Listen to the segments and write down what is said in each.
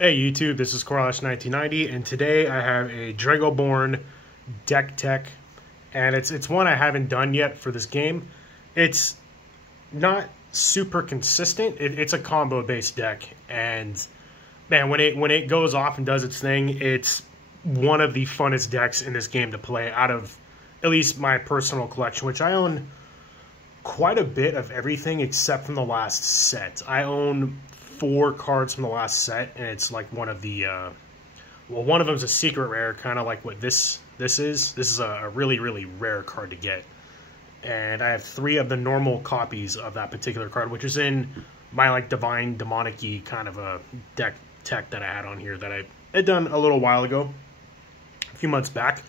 Hey YouTube, this is Corlash1990, and today I have a Dragoborne deck tech, and it's one I haven't done yet for this game. It's not super consistent. It's a combo based deck, and man, when it goes off and does its thing, it's one of the funnest decks in this game to play out of at least my personal collection, which I own quite a bit of everything except from the last set. I own 4 cards from the last set, and it's like one of the well, one of them is a secret rare, kind of like what this is. This is a really rare card to get, and I have 3 of the normal copies of that particular card, which is in my like divine demonic-y kind of a deck tech that I had on here that I had done a little while ago, a few months back.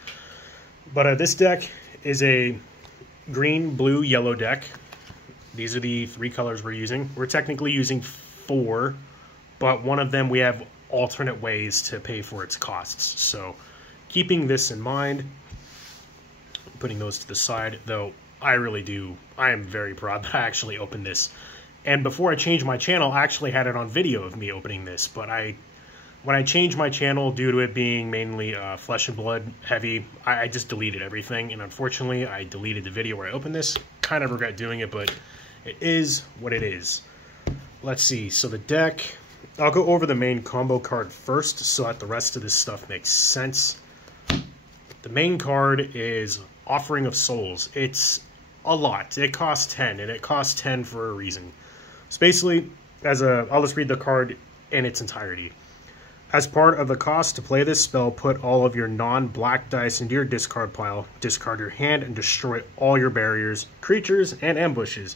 But this deck is a green, blue, yellow deck. These are the 3 colors we're using. We're technically using 4, but one of them we have alternate ways to pay for its costs. So keeping this in mind, putting those to the side, though I am very proud that I actually opened this. And before I changed my channel, I actually had it on video of me opening this, but when I changed my channel due to it being mainly flesh and blood heavy, I just deleted everything, and unfortunately I deleted the video where I opened this. Kind of regret doing it, but it is what it is. Let's see, so the deck, I'll go over the main combo card first so that the rest of this stuff makes sense. The main card is Offering of Souls. It's a lot. It costs 10, and it costs 10 for a reason. So basically, I'll just read the card in its entirety. As part of the cost to play this spell, put all of your non-black dice into your discard pile, discard your hand, and destroy all your barriers, creatures, and ambushes.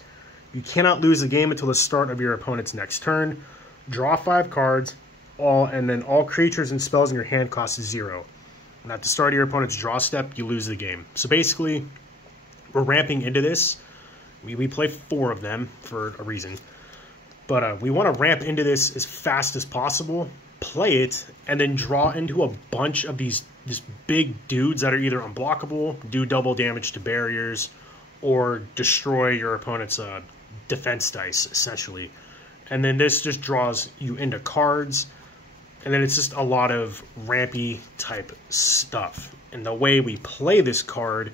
You cannot lose the game until the start of your opponent's next turn. Draw 5 cards, and then all creatures and spells in your hand cost 0. And at the start of your opponent's draw step, you lose the game. So basically, we're ramping into this. We play 4 of them for a reason. But we want to ramp into this as fast as possible, play it, and then draw into a bunch of these big dudes that are either unblockable, do double damage to barriers, or destroy your opponent's defense dice, essentially. And then this just draws you into cards, and then it's just a lot of rampy type stuff. And the way we play this card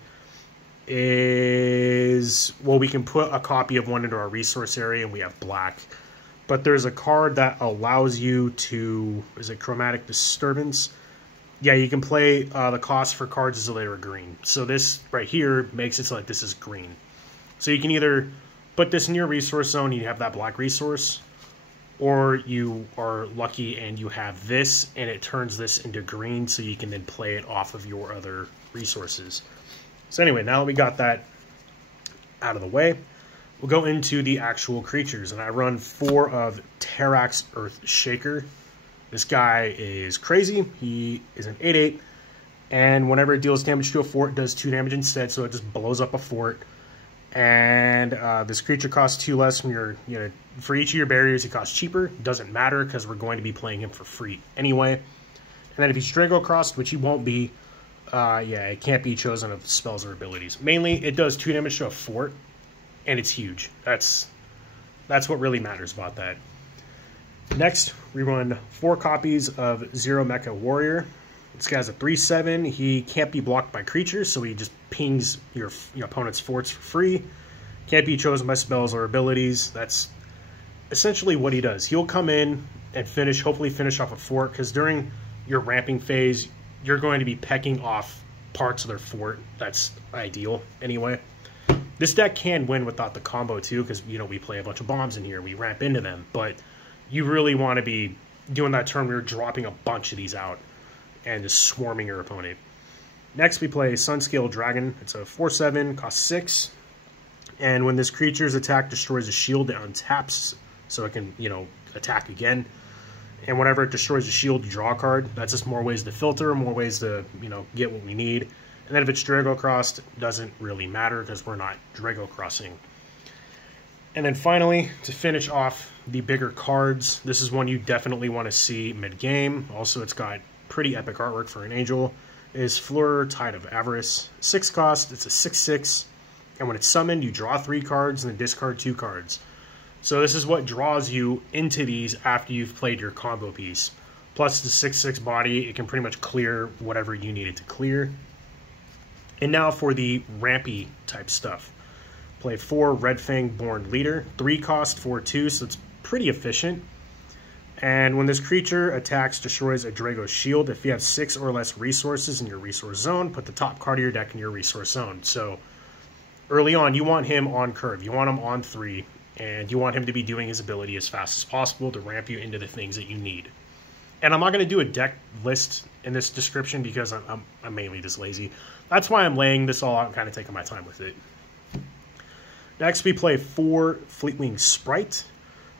is, well, we can put a copy of one into our resource area, and we have black. But there's a card that allows you to, is it Chromatic Disturbance? Yeah, you can play the cost for cards as though they were green. So this right here makes it so like this is green. So you can either put this in your resource zone, you have that black resource, or you are lucky and you have this, and it turns this into green, so you can then play it off of your other resources. So anyway, now that we got that out of the way, we'll go into the actual creatures. And I run 4 of Terrax Earth Shaker. This guy is crazy. He is an 8/8, and whenever it deals damage to a fort, it does 2 damage instead, so it just blows up a fort. And this creature costs 2 less from your, for each of your barriers, he costs cheaper. Doesn't matter, because we're going to be playing him for free anyway. And then if he's Drago Crossed, which he won't be, yeah, it can't be chosen of spells or abilities. Mainly, it does 2 damage to a fort, and it's huge. That's what really matters about that. Next, we run 4 copies of Zero Mecha Warrior. This guy's a 3/7. He can't be blocked by creatures, so he just pings your opponent's forts for free. Can't be chosen by spells or abilities. That's essentially what he does. He'll come in and hopefully finish off a fort, because during your ramping phase, you're going to be pecking off parts of their fort. That's ideal anyway. This deck can win without the combo too, because we play a bunch of bombs in here. We ramp into them, but you really want to be doing that turn where you're dropping a bunch of these out and just swarming your opponent. Next, we play Sunscale Dragon. It's a 4/7, costs 6. And when this creature's attack destroys a shield, it untaps, so it can, attack again. And whenever it destroys a shield, you draw a card. That's just more ways to filter, more ways to, get what we need. And then if it's Drago Crossed, it doesn't really matter, because we're not Drago Crossing. And then finally, to finish off the bigger cards, this is one you definitely want to see mid-game. Also, it's got pretty epic artwork for an angel, is Fleur Tide of Avarice. 6 cost, it's a 6/6, and when it's summoned, you draw 3 cards and then discard 2 cards. So this is what draws you into these after you've played your combo piece. Plus the 6/6 body, it can pretty much clear whatever you need it to clear. And now for the rampy type stuff. Play 4 Red Fang Born Leader, 3 cost, 4/2, so it's pretty efficient. And when this creature attacks, destroys a Drago shield, if you have 6 or less resources in your resource zone, put the top card of your deck in your resource zone. So early on, you want him on curve. You want him on 3, and you want him to be doing his ability as fast as possible to ramp you into the things that you need. And I'm not going to do a deck list in this description because I'm mainly just lazy. That's why I'm laying this all out and kind of taking my time with it. Next, we play 4 Fleetwing Sprite.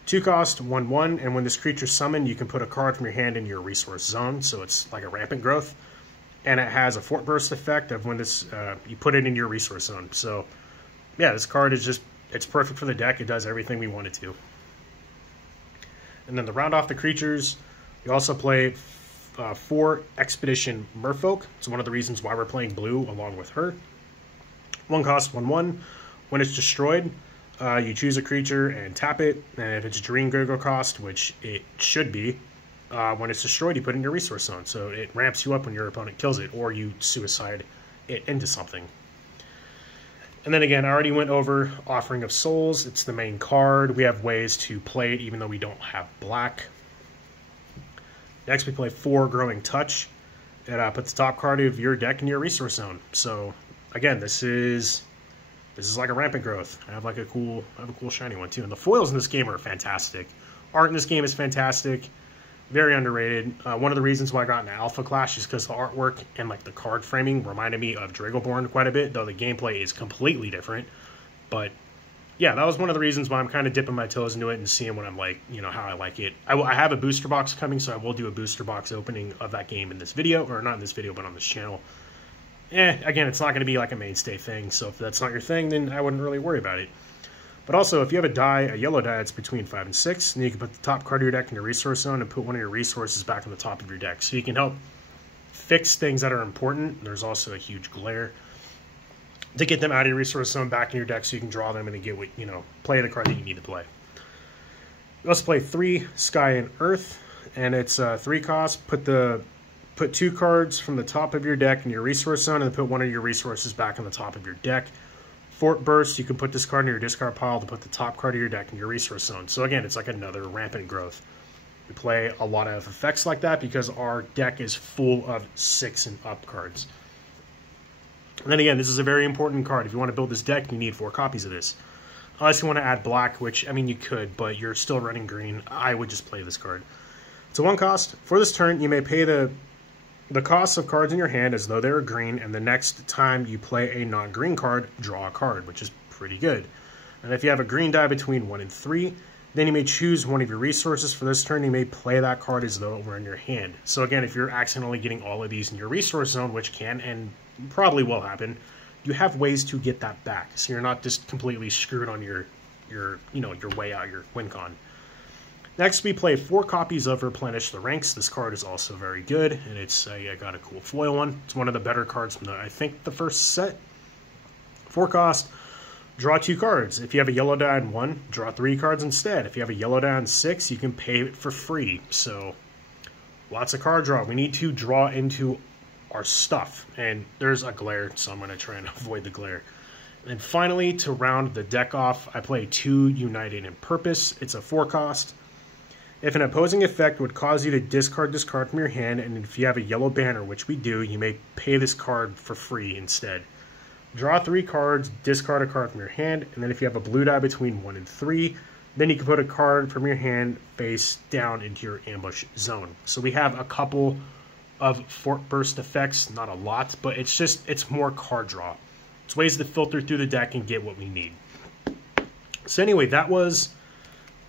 2 cost, 1/1, and when this creature's summoned, you can put a card from your hand into your resource zone, so it's like a rampant growth. And it has a Fort Burst effect of when this you put it in your resource zone. So, yeah, this card is just, it's perfect for the deck. It does everything we want it to. And then to round off the creatures, we also play 4 Expedition Merfolk. It's one of the reasons why we're playing blue along with her. 1 cost, 1/1. When it's destroyed, you choose a creature and tap it, and if it's Green Gurgle cost, which it should be, when it's destroyed, you put it in your resource zone. So it ramps you up when your opponent kills it, or you suicide it into something. And then again, I already went over Offering of Souls. It's the main card. We have ways to play it even though we don't have black. Next, we play 4 Growing Touch. It puts the top card of your deck in your resource zone. So again, this is like a rampant growth. I have a cool shiny one too. And the foils in this game are fantastic. Art in this game is fantastic. Very underrated. One of the reasons why I got into Alpha Clash is because the artwork and the card framing reminded me of Dragoborne quite a bit, though the gameplay is completely different. But yeah, that was one of the reasons why I'm kind of dipping my toes into it and seeing what I'm like, how I like it. I have a booster box coming, so I will do a booster box opening of that game in this video, or not in this video, but on this channel. Again, it's not going to be like a mainstay thing, so if that's not your thing, then I wouldn't really worry about it. But also, if you have a yellow die that's between 5 and 6, then you can put the top card of your deck in your resource zone and put one of your resources back on the top of your deck. So you can help fix things that are important. There's also a huge glare to get them out of your resource zone back in your deck so you can draw them and then get what, play the card that you need to play. You also play 3 Sky and Earth, and it's 3 cost. Put 2 cards from the top of your deck in your resource zone and then put one of your resources back on the top of your deck. Fort Burst, you can put this card in your discard pile to put the top card of your deck in your resource zone. So again, it's like another rampant growth. We play a lot of effects like that because our deck is full of 6 and up cards. And then again, this is a very important card. If you want to build this deck, you need 4 copies of this. Unless you want to add black, which, I mean, you could, but you're still running green. I would just play this card. It's a 1 cost. For this turn, you may pay the cost of cards in your hand as though they were green, and the next time you play a non-green card, draw a card, which is pretty good. And if you have a green die between 1 and 3, then you may choose one of your resources. For this turn, you may play that card as though it were in your hand. So again, if you're accidentally getting all of these in your resource zone, which can and probably will happen, you have ways to get that back. So you're not just completely screwed on your way out, your win con. Next, we play 4 copies of Replenish the Ranks. This card is also very good, and I got a cool foil one. It's one of the better cards from I think the first set. 4 cost, draw 2 cards. If you have a yellow die on 1, draw 3 cards instead. If you have a yellow die on 6, you can pay it for free. So, lots of card draw. We need to draw into our stuff, and there's a glare, so I'm going to try and avoid the glare. And then finally, to round the deck off, I play 2 United in Purpose. It's a 4 cost. If an opposing effect would cause you to discard this card from your hand, and if you have a yellow banner, which we do, you may pay this card for free instead. Draw 3 cards, discard a card from your hand, and then if you have a blue die between 1 and 3, then you can put a card from your hand face down into your ambush zone. So we have a couple of Fort Burst effects, not a lot, but it's more card draw. It's ways to filter through the deck and get what we need. So anyway, that was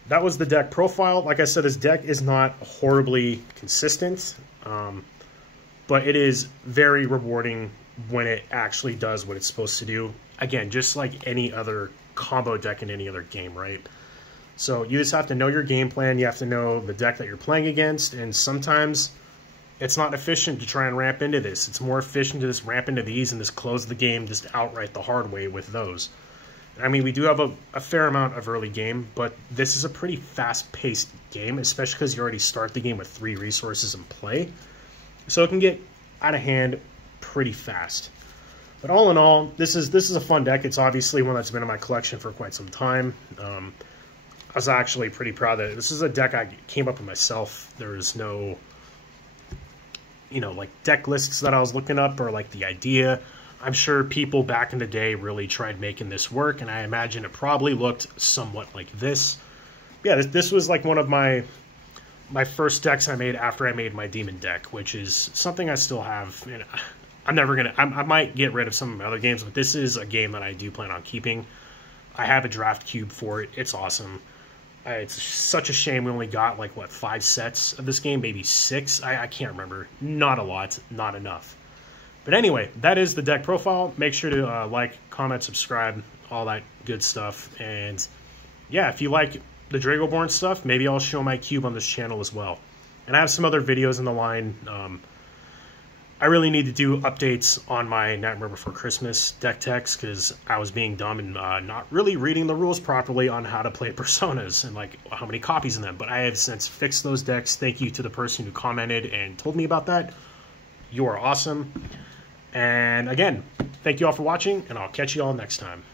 the deck profile. Like I said, this deck is not horribly consistent, but it is very rewarding when it actually does what it's supposed to do. Again, just like any other combo deck in any other game, right? So you just have to know your game plan. You have to know the deck that you're playing against, and sometimes it's not efficient to try and ramp into this. It's more efficient to just ramp into these and just close the game just outright the hard way with those. I mean, we do have a fair amount of early game, but this is a pretty fast-paced game, especially because you already start the game with 3 resources in play. So it can get out of hand pretty fast. But all in all, this is a fun deck. It's obviously one that's been in my collection for quite some time. I was actually pretty proud that this is a deck I came up with myself. There was no, like deck lists that I was looking up or like the idea. I'm sure people back in the day really tried making this work, and I imagine it probably looked somewhat like this. Yeah, this was like one of my first decks I made after I made my demon deck, which is something I still have. I'm never gonna. I might get rid of some of my other games, but this is a game that I do plan on keeping. I have a draft cube for it. It's awesome. It's such a shame we only got like 5 sets of this game, maybe 6. I can't remember. Not a lot, not enough. But anyway, that is the deck profile. Make sure to like, comment, subscribe, all that good stuff. And yeah, if you like the Dragoborne stuff, maybe I'll show my cube on this channel as well. And I have some other videos in the line. I really need to do updates on my Nightmare Before Christmas deck techs because I was being dumb and not really reading the rules properly on how to play Personas and like how many copies in them. But I have since fixed those decks. Thank you to the person who commented and told me about that. You are awesome. And again, thank you all for watching, and I'll catch you all next time.